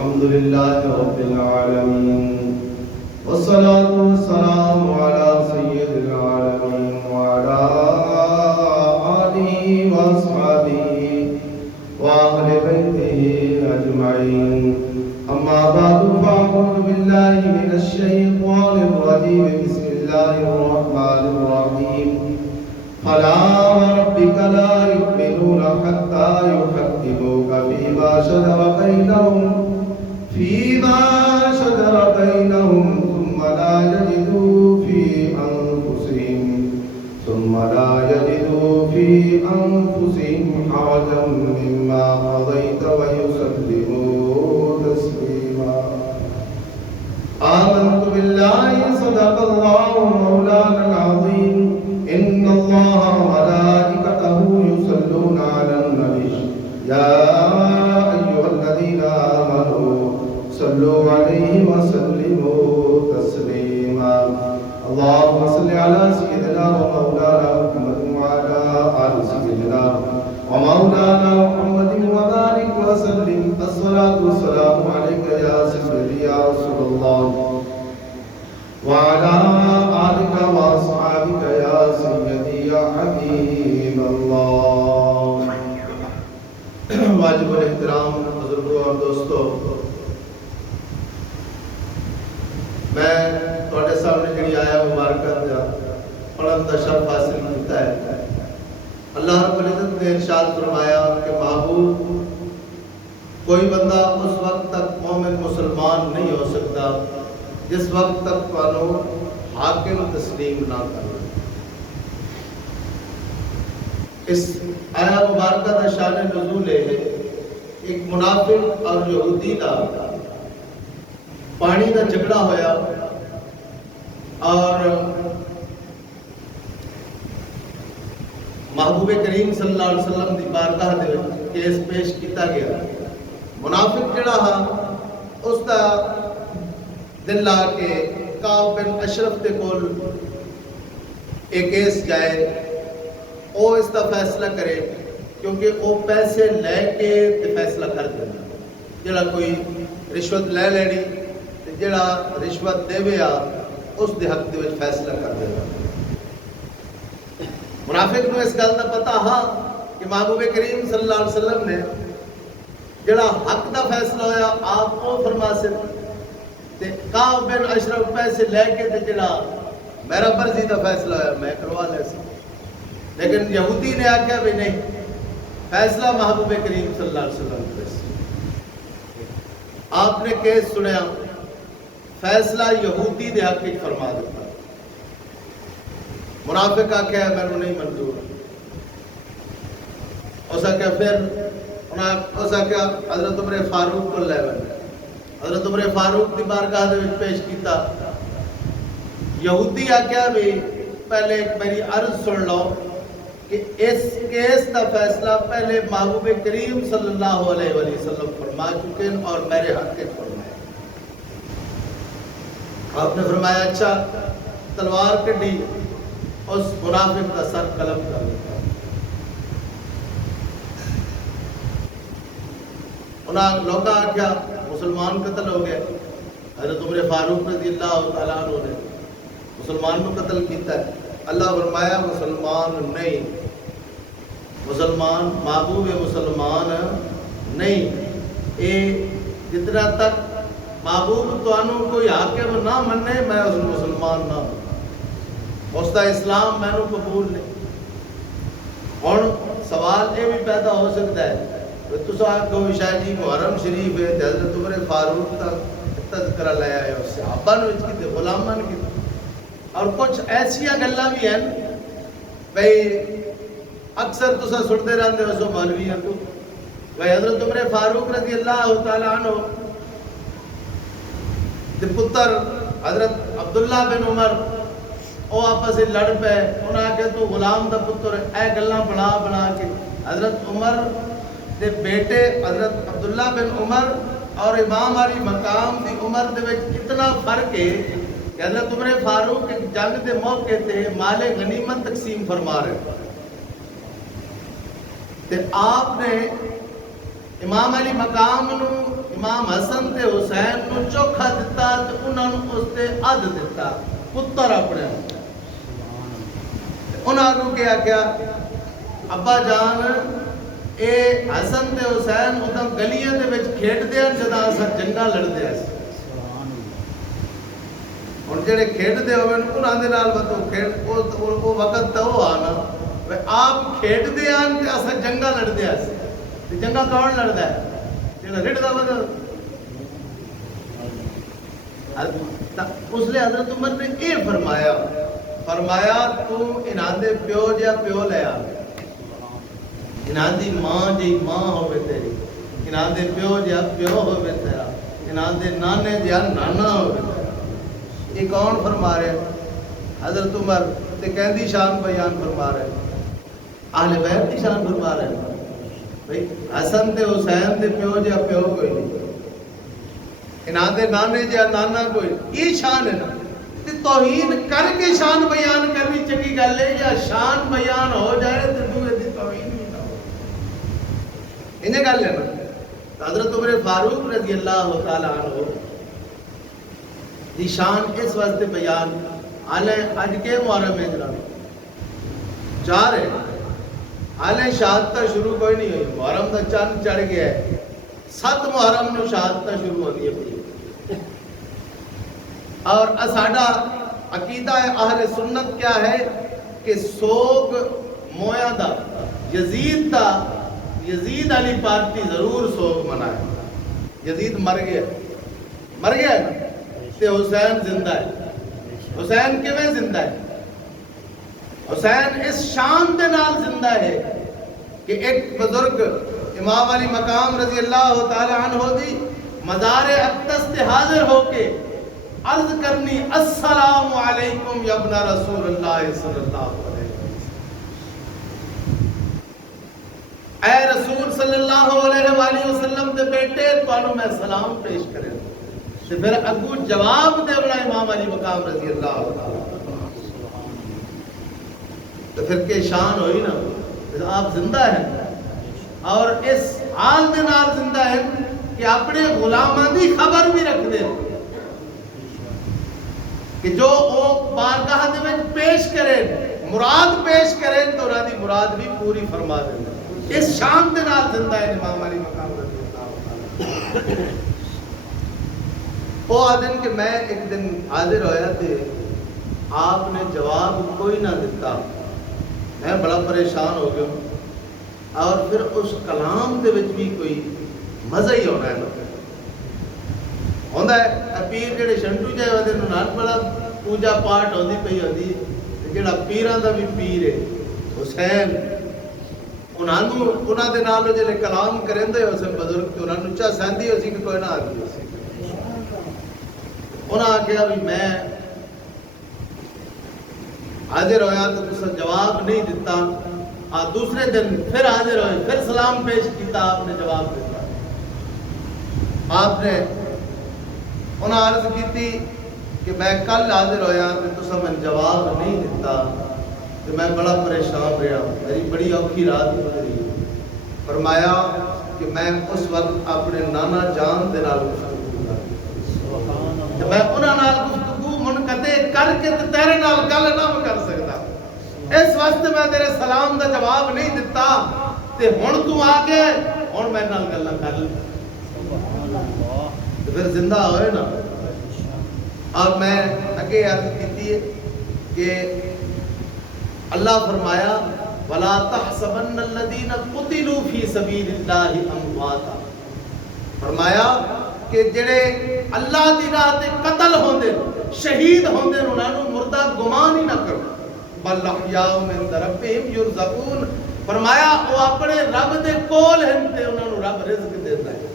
الحمد لله رب العالمين والصلاة والسلام على سيد العالمين وعلى آله وأصحابه وأهل بيته أجمعين. أما بعد فأعوذ بالله من الشيطان الرجيم. بسم الله الرحمن الرحيم. فلا وربك لا يؤمنون حتى يحكموك فيما شجر بينهم ثم لا يجدوا في أنفسهم حرجا مما قضيت ويسلموا تسليما. آمنت بالله صدق الله مولانا العظيم. إن الله وملائكته يصلون على النبي يا أيها الذين آمنوا صلوا عليه وسلموا تسليما. اللهم صل على سيدنا ومولانا محمد وعلى آل سيدنا ومولانا محمد وبارك وسلم. الصلاة والسلام عليك يا سيدي يا رسول الله وعلى آلك وأصحابك يا سيدي يا حبيب الله. واجب الاحترام بزرگوں اور دوستوں، میں تھوڑے سامنے جڑی آیا مبارکہ پڑھن کا شرف حاصل کیتا ہے. اللہ رب العزت نے ارشاد فرمایا کہ محبوب کوئی بندہ اس وقت تک مومن مسلمان نہیں ہو سکتا جس وقت تک قانون حاکم تسلیم نہ کرے. اس آیا مبارکہ کا شان نزول ہے ایک منافق اور یہودی کا پانی کا جھگڑا ہویا اور محبوب کریم صلی اللہ علیہ وسلم دی بارگاہ دے کیس پیش کیتا گیا. منافق جڑا ہا اس دا دل آ کے کعب بن اشرف دے کول ایک کیس جائے او اس دا فیصلہ کرے کیونکہ او پیسے لے کے تے فیصلہ کر دینا. جڑا کوئی رشوت لے لینی تے جڑا رشوت دے آ اس دے حق دے وچ فیصلہ کر دینا. منافق نو اس گل دا پتہ ہا کہ محبوب کریم صلی اللہ علیہ وسلم نے جڑا حق دا فیصلہ ہویا آپ کو فرما سے تے کعب بن اشرف پیسے لے کے تے جڑا میرا مرضی دا فیصلہ ہویا میں کروا لے سی. لیکن یہودی نے آکھیا بھی نہیں، فیصلہ محبوب کریم صلی اللہ علیہ وسلم کو. آپ نے کیس سنیا، فیصلہ یہودی دے حق وچ فرما دیتا. منافق آکھیا میں نہیں منظور. اس آکھیا پھر اس آکھیا حضرت عمر فاروق کو لے آئے. حضرت عمر فاروق دی بارگاہ دے وچ پیش کیتا. یہودی آکھیا بھی پہلے ایک میری عرض سن لو کہ اس کیس کا فیصلہ پہلے محبوب کریم صلی اللہ علیہ وسلم فرما چکے ہیں اور میرے حق کے فرمایا. آپ نے فرمایا اچھا. تلوار کڈی، اس منافق کا سر قلم کر دیتا. انہاں لوگاں آکھیا مسلمان قتل ہو گئے. حضرت عمر فاروق رضی اللہ تعالیٰ عنہ نے مسلمان کو قتل کیتا ہے. اللہ فرمایا مسلمان نہیں، مسلمان محبوب مسلمان نہیں. اے جتنا تک محبوب توانوں کوئی حاکم نہ منے میں اس مسلمان نہ ہوں. اس دا اسلام میں نو قبول نہیں. اور سوال یہ بھی پیدا ہو سکتا ہے تو آگو شاید جی محرم شریف ہے حضرت عمر فاروق کا تذکرہ لے آئے اور صحابہ نے اس کی غلامان کی اور کچھ ایسیا گلاں بھی ہیں بھئی اکثر تو سنتے رہتے ہو سو مولویوں کو بھئی حضرت عمر فاروق رضی اللہ تعالیٰ عنہ دے پتر حضرت عبداللہ بن عمر او آپس سے لڑ پے. انہاں آکھیا تو غلام دا پتر اے گلاں بنا کے حضرت عمر دے بیٹے حضرت عبداللہ بن عمر اور امام علی مقام دی عمر دے وچ اتنا فرق ہے کہ حضرت عمر فاروق ایک جنگ دے موقع تے مال غنیمت تقسیم فرما رہے تے آپ نے امام علی مقام نو امام حسن تے حسین نو چوکھا دتا تے انہاں نو اس تے ادھ دتا پتر اپنے انہاں کو کیا ابا جان اے حسن تے حسین ادھا گلیاں دے وچ کھیڈدے ہیں جداں اساں جنگاں لڑدے ہیں ہن جڑے کھیڈدے ہوئے انہاں دے نال وتو کھیڈ او وقت تے او آنا آپ کھیڈدے ہیں تے اساں جنگاں لڑدے ہیں تے جنگاں کون لڑدا ہے جڑا رڑدا ودا اس لیے حضرت عمر نے یہ فرمایا تو انہاں دے پیو جا پیو لے آ انہاں دی ماں جی ماں ہوے تیری انہاں دے پیو جا پیو ہوے تیرا انہاں دے نانے جا نانا ہوے تیرا یہ کون فرما رہے حضرت عمر تے کہندی شان بیان فرما رہے اہل بیت دی شان فرما رہے بھئی حسن تے حسین دے پیو جا پیو کوئی نہیں انہاں دے نانے جا نانا کوئی یہ شان ہے نا تے توہین کر کے شان بیان کرنی چنگی گل ہے یا شان بیان ہو جائے تے دوسرے دی توہین بھی نہ ہو انہیں گل ہے نا حضرت عمر فاروق رضی اللہ تعالی عنہ دی شان اس واسطے بیان حالے اج کے محرم میں جناب 4 ہے حالے شہادت شروع کوئی نہیں ہوئی محرم دا چاند چڑھ گیا ہے 7 محرم نو شہادت شروع ہوتی ہے اور ساڈا عقیدہ اہل سنت کیا ہے کہ سوگ مویا دا یزید علی پارٹی ضرور سوگ منائے یزید مر گیا تے حسین زندہ ہے حسین کیویں زندہ ہے حسین اس شان دے نال زندہ ہے کہ ایک بزرگ امام علی مقام رضی اللہ تعالی عنہ دی مزار اقدس تے حاضر ہو کے عرض کرنی السلام علیکم یا ابن رسول اللہ صلی اللہ علیہ وسلم اے رسول صلی اللہ علیہ وآلہ وسلم دے بیٹے تانوں میں سلام پیش کرے تے پھر اگو جواب دے بنا امام علی مقام رضی اللہ تعالی تو پھر کے شان ہوئی نا آپ زندہ ہیں اور اس حال دے نال زندہ ہیں کہ اپنے غلاماں دی خبر بھی رکھ دے کہ جو وہ بارگاہ دے وچ پیش کریں مراد پیش کریں تو انہاں دی مراد بھی پوری فرما دیں اس شان دے نال زندہ ہے امام علی مقام رضی اللہ تعالی وہ آدن کہ میں ایک دن حاضر ہویا تھے آپ نے جواب کوئی نہ دیتا میں بڑا پریشان ہو گیا اور پھر اس کلام دے وچ بھی کوئی مزہ ہی ہونا ہے ہوندا ہے پیر جڑے شنٹو جائے ودے نوں نال بڑا پوجا پاٹ ہوندی پئی ہوندی جڑا پیراں دا بھی پیر ہے حسین انہاں دے نال جڑے کلام کریندے ہو سن بزرگ تے انہاں نوں چا سہندی ہو سی کہ کوئی نہ آندی ہو سی انہاں کہا بھی میں حاضر ہویا تو تساں جواب نہیں دیتا دوسرے دن پھر حاضر ہوئے پھر سلام پیش کیتا آپ نے جواب دیتا آپ نے انہاں عرض کیتی کہ میں کل حاضر ہویا تو تساں میں جواب نہیں دیتا تو میں بڑا پریشان رہا میری بڑی اوکھی رات گزری فرمایا کہ میں اس وقت اپنے نانا جان دے نال گفتگو کر میں انہاں نال گفتگو منقطع کر کے تیرے نال گل نہ کر سکتا اس واسطے میں تیرے سلام دا جواب نہیں دیتا تے ہن تو آ کے ہن میں نال گلاں کر لے تو پھر زندہ ہوئے نا اور میں اگے عرض کیتی ہے کہ اللہ فرمایا وَلَا تَحْسَبَنَّ الَّذِينَ قُتِلُوا فِي سَبِيلِ اللَّهِ أَمْوَاتًا فرمایا کہ جڑے اللہ دی راہ تے قتل ہوندے شہید ہوندے انہاں نوں مردہ گمان ہی نہ کرو بل احیاء عند ربہم یرزقون فرمایا وہ اپنے رب دے کول ہیں تے انہاں نوں رب رزق دیندا ہے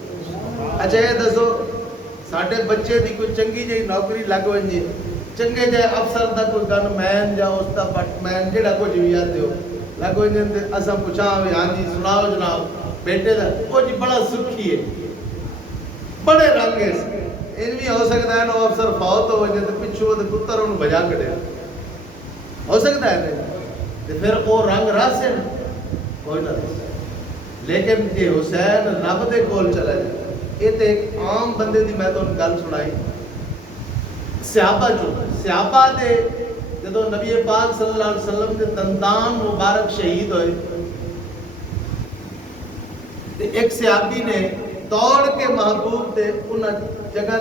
اچھا یہ دسو ساڈے بچے دی کوئی چنگی جہی نوکری لگ ونجے چنگے جے افسر دا کوئی گن مین یا اس دا بٹ مین جڑا کچھ بھی آتے ہو لگ ونجے تے اساں پوچھاں وی ہاں جی سناؤ جناب بیٹے دا وہ جی بڑا سکھی ہے بڑے رنگ ہے ان بھی ہو سکتا ہے نا افسر فوت ہو ونجے تے پچھوں تے پتر انہوں بجا کڈیا ہو سکتا ہے تے پھر وہ رنگ رس ہے کوئی نہ لیکن جی حسین رب دے کول چلا جائے، یہ تو ایک عام بندے دی میں تو گل سنائی صحابہ دے جدو نبی پاک صلی اللہ علیہ وسلم دے دندان مبارک شہید ہوئے، ایک صحابی نے دوڑ کے محبوب دے انہاں جگہ